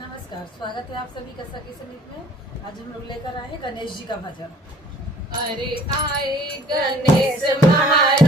नमस्कार, स्वागत है आप सभी का सखी संगीत में। आज हम लोग लेकर आए हैं गणेश जी का भजन। अरे आए गणेश महाराज